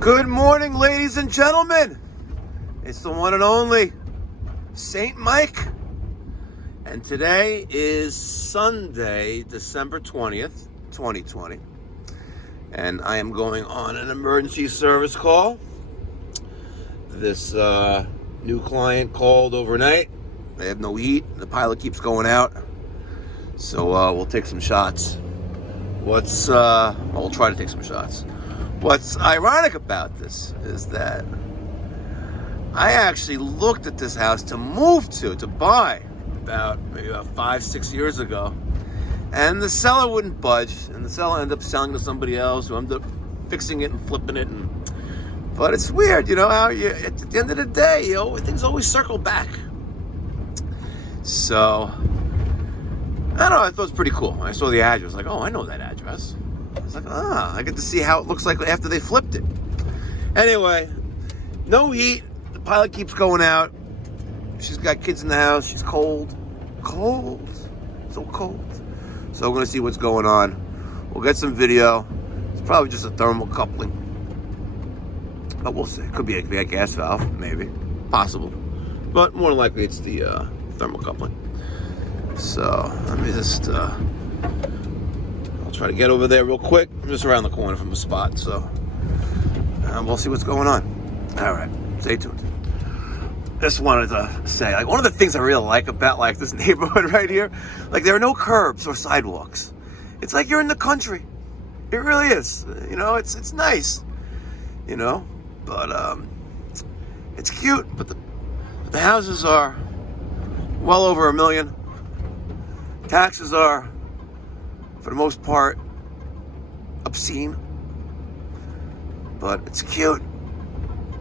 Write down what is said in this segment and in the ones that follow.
Good morning, ladies and gentlemen. It's the one and only St. Mike. And today is Sunday, December 20th, 2020. And I am going on an emergency service call. This new client called overnight. They have no heat. The pilot keeps going out. So we'll take some shots. We'll try to take some shots. What's ironic about this is that I actually looked at this house to buy about 5-6 years ago, and the seller wouldn't budge, and the seller ended up selling to somebody else who ended up fixing it and flipping it. But it's weird, how at the end of the day, things always circle back. So I don't know, I thought it was pretty cool. I saw the address, like, oh, I know that address. I was like, I get to see how it looks like after they flipped it. Anyway, no heat. The pilot keeps going out. She's got kids in the house. She's cold. So cold. So we're going to see what's going on. We'll get some video. It's probably just a thermal coupling. But we'll see. It could be a gas valve, maybe. Possible. But more than likely it's the thermal coupling. So let me just... I'll try to get over there real quick. I'm just around the corner from the spot, so we'll see what's going on. All right, stay tuned. Just wanted to say, one of the things I really like about this neighborhood right here, there are no curbs or sidewalks. It's like you're in the country. It really is. It's nice. But it's cute. But the houses are well over $1 million. Taxes are, for the most part, obscene. But it's cute.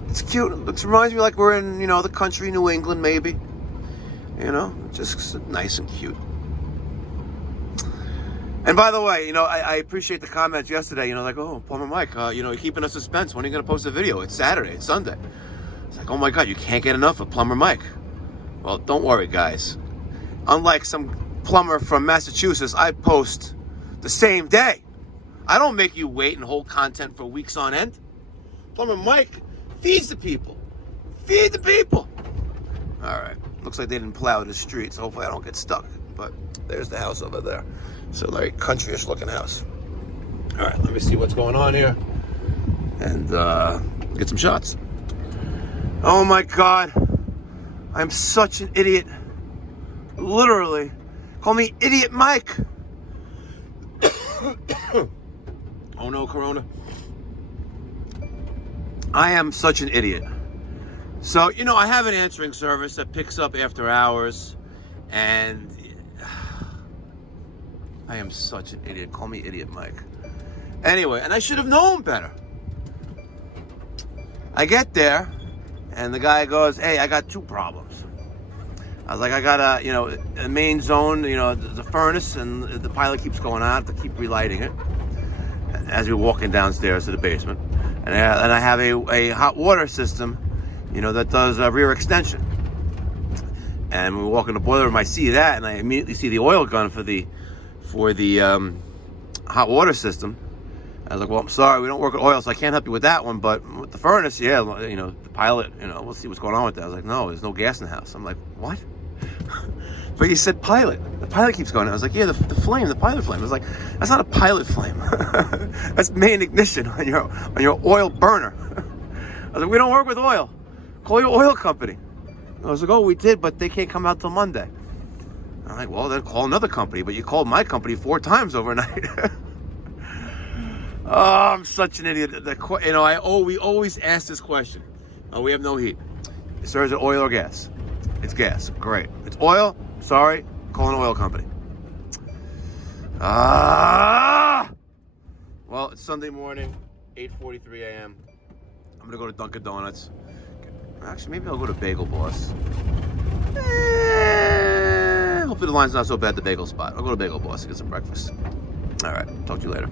It's cute. It reminds me like we're in, the country, New England, maybe. Just nice and cute. And by the way, I appreciate the comments yesterday, oh, Plumber Mike, you're keeping us suspense. When are you going to post a video? It's Saturday. It's Sunday. It's like, oh my God, you can't get enough of Plumber Mike. Well, don't worry, guys. Unlike some plumber from Massachusetts, I post the same day. I don't make you wait and hold content for weeks on end. Plumber Mike feeds the people. Feed the people. All right. Looks like they didn't plow the street, so hopefully I don't get stuck. But there's the house over there. It's a very countryish looking house. All right, let me see what's going on here and get some shots. Oh my God. I'm such an idiot. Literally. Call me Idiot Mike. Oh no, Corona. I am such an idiot. So, I have an answering service that picks up after hours, and I am such an idiot. Call me Idiot Mike. Anyway, and I should have known better. I get there, and the guy goes, hey, I got two problems. I was like, I got a main zone, the furnace, and the pilot keeps going on. I have to keep relighting it as we're walking downstairs to the basement. And I have a hot water system, that does a rear extension. And when we walk in the boiler room, I see that, and I immediately see the oil gun for the hot water system. I was like, well, I'm sorry, we don't work with oil, so I can't help you with that one. But with the furnace, yeah, the pilot, we'll see what's going on with that. I was like, no, there's no gas in the house. I'm like, what? But you said pilot. The pilot keeps going. I was like, yeah, the flame, the pilot flame. I was like, that's not a pilot flame. That's main ignition on your oil burner. I was like, we don't work with oil. Call your oil company. I was like, oh, we did, but they can't come out till Monday. I'm like, well, then call another company. But you called my company 4 times overnight. Oh, I'm such an idiot. We always ask this question. Oh, we have no heat. Sir, is it oil or gas? It's gas. Great. It's oil? Sorry. Call an oil company. Well, it's Sunday morning, 8:43 a.m. I'm going to go to Dunkin' Donuts. Actually, maybe I'll go to Bagel Boss. Hopefully the line's not so bad at the bagel spot. I'll go to Bagel Boss to get some breakfast. All right. Talk to you later.